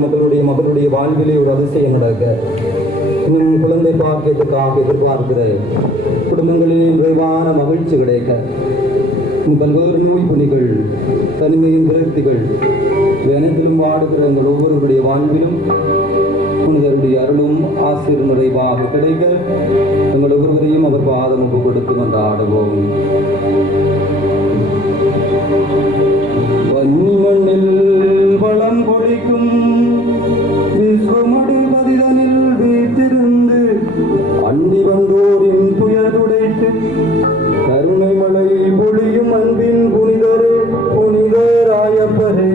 மக்களுடைய வாழ்விலே ஒரு அதிசயம் நடக்க இன்னும் குழந்தை பாக்கியத்துக்காக எதிர்பார்க்கிற குடும்பங்களிலே நிறைவான மகிழ்ச்சி கிடைக்க பல்வேறு நோய் புனிகள் தனிமையின் விரக்திகள் அனைத்திலும் வாடுகிற எங்கள் ஒவ்வொருவருடைய வாழ்விலும் புனிதருடைய அருளும் ஆசிரியர் நிறைவாக கிடைக்க எங்கள் ஒவ்வொருவரையும் அவர் பாதம் கொடுத்து கொண்டாடுவோம். வன்னிமண்ணில் வளம் கொழிக்கும் விஸ்வமடு பதிதனில் வீற்றிருந்து அண்டி வந்தோரின் துயர் துடைத்து கருணை மலை பொழியும் அன்பின் புனிதரே புனிதராயப்பரே,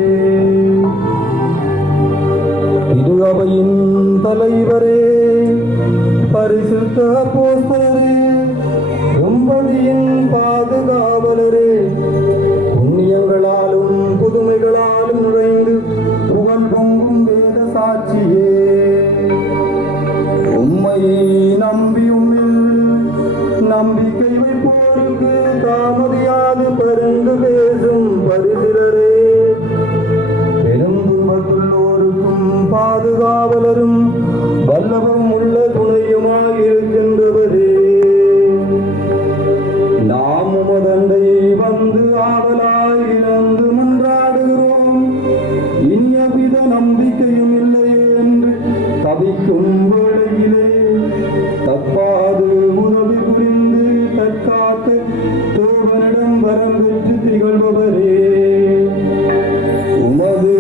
திரு அவையின் தலைவரே, பரிசுத்த அப்போஸ்தலரே, எம்பதியின் பாதுகாவலரே, புண்ணியங்களாலும் புதுமைகளாலும் நுழைந்து புகழ் பொங்கும் வேத சாட்சியே, உம்மை நம்பி உம்மில் நம்பிக்கை வைப்போருக்கு தாமதியாது பரிந்து பேசும் பரிசிலரே, பெரும் துன்பத்துள்ளோருக்கும் பாதுகாவலரும் வல்லபம் உள்ள துணையுமாயிருக்கின்றவரே, நாம் உமதண்டை வந்து ஆவலாய் இழந்து மன்றாடுகிறோம். இனியவித நம்பிக்கையும் இல்லை என்று தவிக்கும் வேளையிலே தப்பாது உதவி புரிந்து தற்காத்து தூவனிடம் வரம் பெற்று திகழ்பவரே, உமது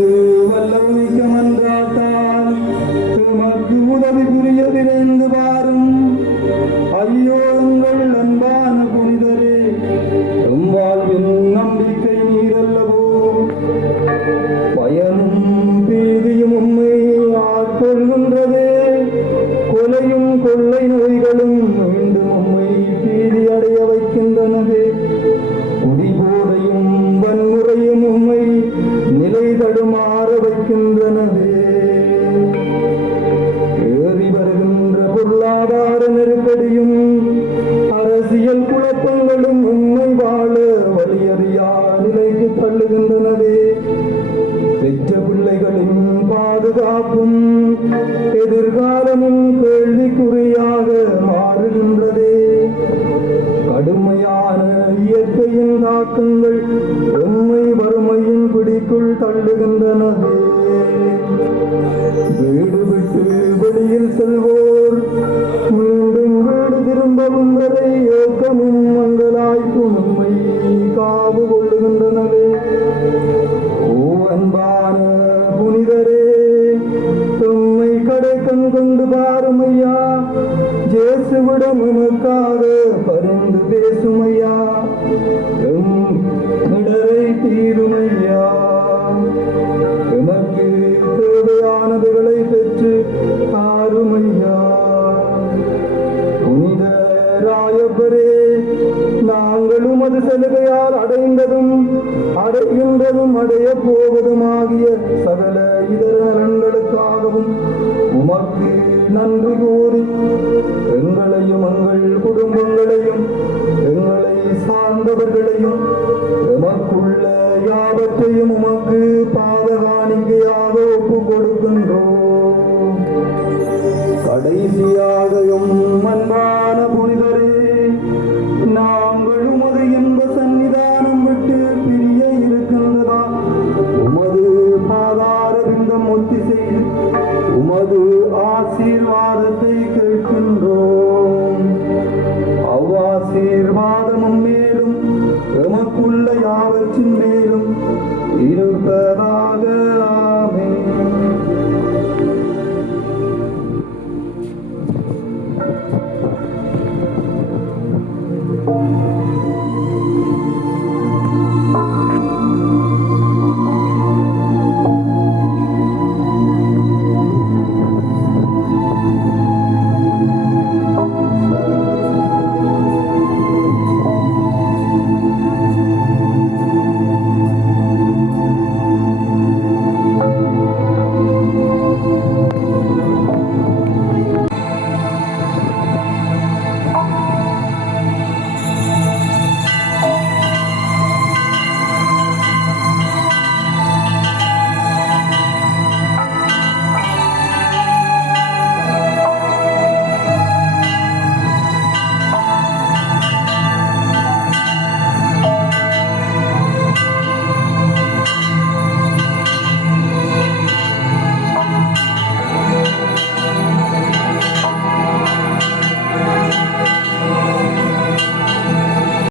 வல்லமைக்க மன்றாட்டால் உமக்கு உதவி புரிய விரைந்து வாரும். ஐயோ எங்கள் அன்பான புனிதரே, எம் வாழ்வின் நம்பிக்கை நீரல்லவோ, பயனும் பீதியும் உம்மை ஆட்கொள்கின்றதே, கொலையும் கொள்ளை நோய்களும் மீண்டும் உம்மை பீதி அடைய வைக்கின்றனவே, குடிபோதையும் வன்முறையும் உம்மை நிலை தடுமாற வைக்கின்றனவே, ஏறி வருகின்ற பொருளாதார நெருக்கடியும் அரசியல் குழப்பங்களும் உண்மை வாழ வழியறியா நிலைக்கு தள்ளுகின்றனவே, பெற்ற பிள்ளைகளின் பாதுகாப்பும் எதிர்காலமும் கேள்விக்குறியாக மாறுகின்றதே, கடுமையான இயற்கையின் தாக்கங்கள் உண்மை வறுமையின் பிடிக்குள் தள்ளுகின்றனவே, வீடு விட்டு வெளியில் செல்வோர் மீண்டும் வீடு திரும்பவும் வரை ஏக்கமும் மங்களாய்க்கும் உண்மை காவு கொள்ளுகின்றனவே, ஓ அன்பான புனிதரே, உம்மை கடைக்கண் கொண்டு பாருமையா, ஜேசுவிடம் உமக்காக பரிந்து பேசுமையா, எம் இடரை தீருமையா, எமக்கு தேவையானதுகளை பெற்று ஆறுமையா. புனிதராயப்பரே, நாங்கள் உமது சலுகையால் அடைந்ததும் அடைகின்றதும் அடைய போவதுமாகிய சகல இதர நலன்களுக்காகவும் உமக்கு நன்றி கூறி எங்களையும் எங்கள் குடும்பங்களையும் எங்களை சார்ந்தவர்களையும் எமக்குள்ள யாவற்றையும் உமக்கு பாதகாணிக்கையாக ஒப்பு கொடுக்கின்றோம். கடைசியாகவும் அன்பான புனிதரே, நாங்கள் உமது இன்ப சன்னிதானம் விட்டு பிரிய இருக்கின்றதா உமது பாதார பிந்தம் ஒத்தி செய்து உமது ஆசீர்வாதத்தை